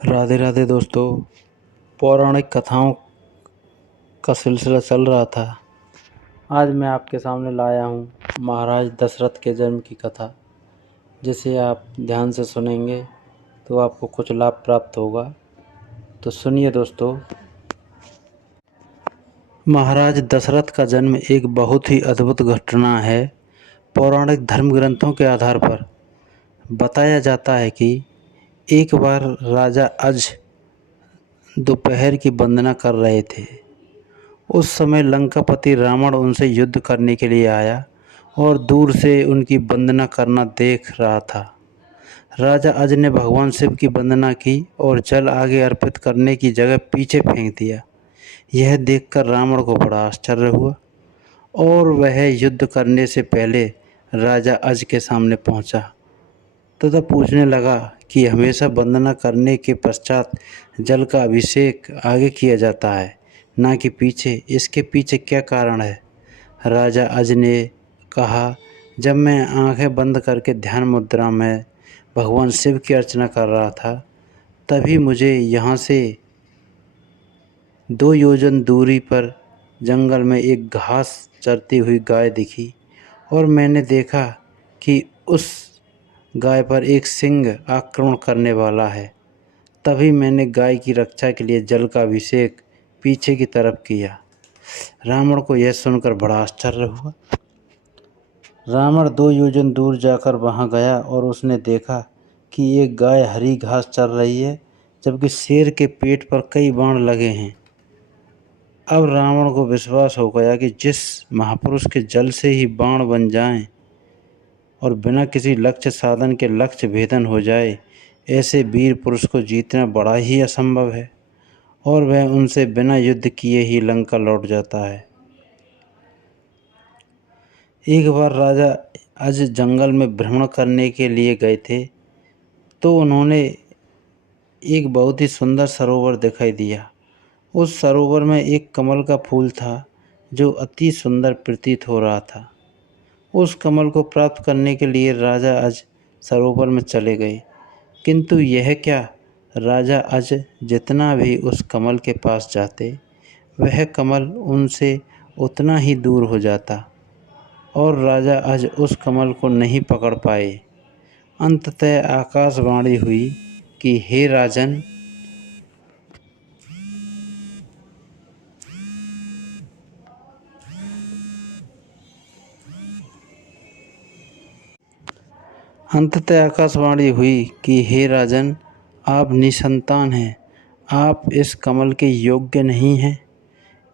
राधे राधे दोस्तों। पौराणिक कथाओं का सिलसिला चल रहा था। आज मैं आपके सामने लाया हूँ महाराज दशरथ के जन्म की कथा, जिसे आप ध्यान से सुनेंगे तो आपको कुछ लाभ प्राप्त होगा। तो सुनिए दोस्तों। महाराज दशरथ का जन्म एक बहुत ही अद्भुत घटना है। पौराणिक धर्म ग्रंथों के आधार पर बताया जाता है कि एक बार राजा अज दोपहर की वंदना कर रहे थे। उस समय लंकापति रावण उनसे युद्ध करने के लिए आया और दूर से उनकी वंदना करना देख रहा था। राजा अज ने भगवान शिव की वंदना की और जल आगे अर्पित करने की जगह पीछे फेंक दिया। यह देखकर रावण को बड़ा आश्चर्य हुआ और वह युद्ध करने से पहले राजा अज के सामने पहुंचा तथा पूछने लगा कि हमेशा वंदना करने के पश्चात जल का अभिषेक आगे किया जाता है, ना कि पीछे। इसके पीछे क्या कारण है? राजा अज ने कहा, जब मैं आंखें बंद करके ध्यान मुद्रा में भगवान शिव की अर्चना कर रहा था, तभी मुझे यहाँ से 2 योजन दूरी पर जंगल में एक घास चरती हुई गाय दिखी और मैंने देखा कि उस गाय पर एक सिंह आक्रमण करने वाला है। तभी मैंने गाय की रक्षा के लिए जल का अभिषेक पीछे की तरफ किया। रावण को यह सुनकर बड़ा आश्चर्य हुआ। रावण 2 योजन दूर जाकर वहां गया और उसने देखा कि एक गाय हरी घास चर रही है, जबकि शेर के पेट पर कई बाण लगे हैं। अब रावण को विश्वास हो गया कि जिस महापुरुष के जल से ही बाण बन जाएं और बिना किसी लक्ष्य साधन के लक्ष्य भेदन हो जाए, ऐसे वीर पुरुष को जीतना बड़ा ही असंभव है और वह उनसे बिना युद्ध किए ही लंका लौट जाता है। एक बार राजा अज जंगल में भ्रमण करने के लिए गए थे तो उन्होंने एक बहुत ही सुंदर सरोवर दिखाई दिया। उस सरोवर में एक कमल का फूल था जो अति सुंदर प्रतीत हो रहा था। उस कमल को प्राप्त करने के लिए राजा अज सरोवर में चले गए, किंतु यह क्या, राजा अज जितना भी उस कमल के पास जाते, वह कमल उनसे उतना ही दूर हो जाता और राजा अज उस कमल को नहीं पकड़ पाए। अंततः आकाशवाणी हुई कि हे राजन, हे राजन, आप निसंतान हैं, आप इस कमल के योग्य नहीं हैं।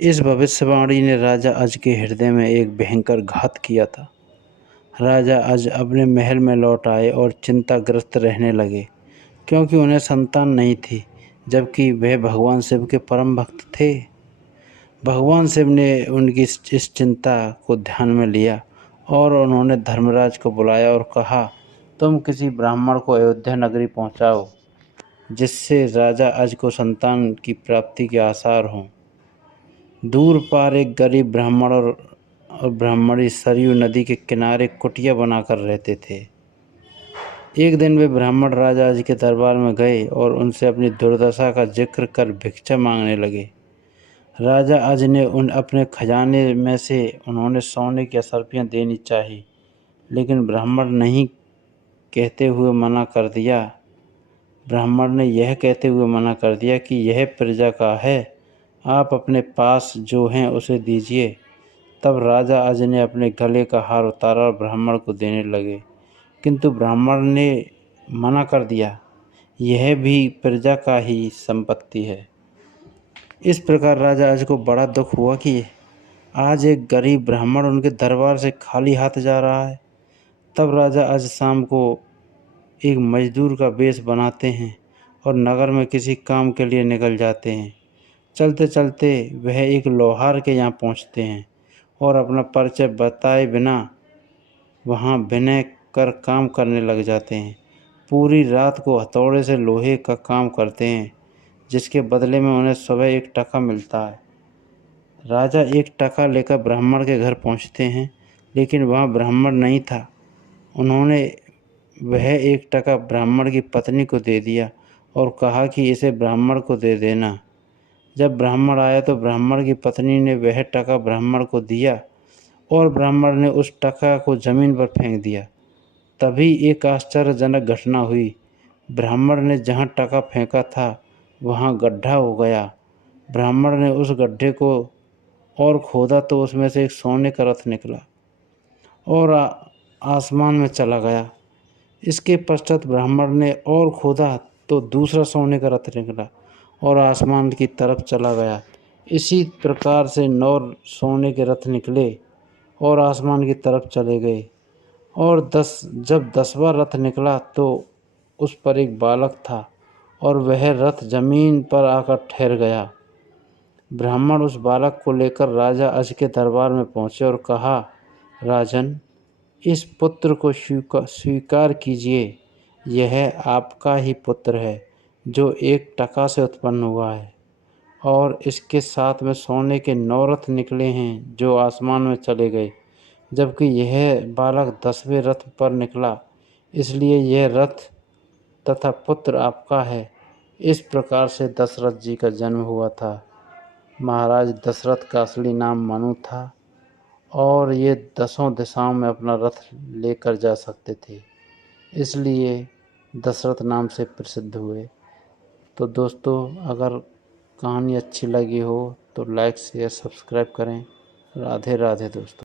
इस भविष्यवाणी ने राजा अज के हृदय में एक भयंकर घात किया था। राजा अज अपने महल में लौट आए और चिंताग्रस्त रहने लगे, क्योंकि उन्हें संतान नहीं थी, जबकि वह भगवान शिव के परम भक्त थे। भगवान शिव ने उनकी इस चिंता को ध्यान में लिया और उन्होंने धर्मराज को बुलाया और कहा, तुम किसी ब्राह्मण को अयोध्या नगरी पहुंचाओ, जिससे राजा अज को संतान की प्राप्ति के आसार हों। दूर पार एक गरीब ब्राह्मण और ब्राह्मणी सरयू नदी के किनारे कुटिया बनाकर रहते थे। एक दिन वे ब्राह्मण राजा अज के दरबार में गए और उनसे अपनी दुर्दशा का जिक्र कर भिक्षा मांगने लगे। राजा अज ने अपने खजाने में से उन्होंने सोने की असरफियाँ देनी चाहिए, लेकिन ब्राह्मण ने यह कहते हुए मना कर दिया कि यह प्रजा का है, आप अपने पास जो हैं उसे दीजिए। तब राजा अज ने अपने गले का हार उतारा और ब्राह्मण को देने लगे, किंतु ब्राह्मण ने मना कर दिया, यह भी प्रजा का ही संपत्ति है। इस प्रकार राजा अज को बड़ा दुख हुआ कि आज एक गरीब ब्राह्मण उनके दरबार से खाली हाथ जा रहा है। तब राजा अज शाम को एक मजदूर का वेश बनाते हैं और नगर में किसी काम के लिए निकल जाते हैं। चलते चलते वह एक लोहार के यहाँ पहुँचते हैं और अपना परिचय बताए बिना वहाँ विनय कर काम करने लग जाते हैं। पूरी रात को हथौड़े से लोहे का काम करते हैं, जिसके बदले में उन्हें सुबह 1 टका मिलता है। राजा 1 टका लेकर ब्राह्मण के घर पहुँचते हैं, लेकिन वहाँ ब्राह्मण नहीं था। उन्होंने वह 1 टका ब्राह्मण की पत्नी को दे दिया और कहा कि इसे ब्राह्मण को दे देना। जब ब्राह्मण आया तो ब्राह्मण की पत्नी ने वह टका ब्राह्मण को दिया और ब्राह्मण ने उस टका को ज़मीन पर फेंक दिया। तभी एक आश्चर्यजनक घटना हुई। ब्राह्मण ने जहाँ टका फेंका था वहाँ गड्ढा हो गया। ब्राह्मण ने उस गड्ढे को और खोदा तो उसमें से एक सोने का रथ निकला और आसमान में चला गया। इसके पश्चात ब्राह्मण ने और खोदा तो दूसरा सोने का रथ निकला और आसमान की तरफ चला गया। इसी प्रकार से 9 सोने के रथ निकले और आसमान की तरफ चले गए। और जब 10वां रथ निकला तो उस पर एक बालक था और वह रथ जमीन पर आकर ठहर गया। ब्राह्मण उस बालक को लेकर राजा अज के दरबार में पहुँचे और कहा, राजन, इस पुत्र को स्वीकार कीजिए। यह आपका ही पुत्र है जो एक टका से उत्पन्न हुआ है और इसके साथ में सोने के 9 रथ निकले हैं जो आसमान में चले गए, जबकि यह बालक 10वें रथ पर निकला, इसलिए यह रथ तथा पुत्र आपका है। इस प्रकार से दशरथ जी का जन्म हुआ था। महाराज दशरथ का असली नाम मनु था और ये 10 दिशाओं में अपना रथ लेकर जा सकते थे, इसलिए दशरथ नाम से प्रसिद्ध हुए। तो दोस्तों, अगर कहानी अच्छी लगी हो तो लाइक शेयर सब्सक्राइब करें। राधे राधे दोस्तों।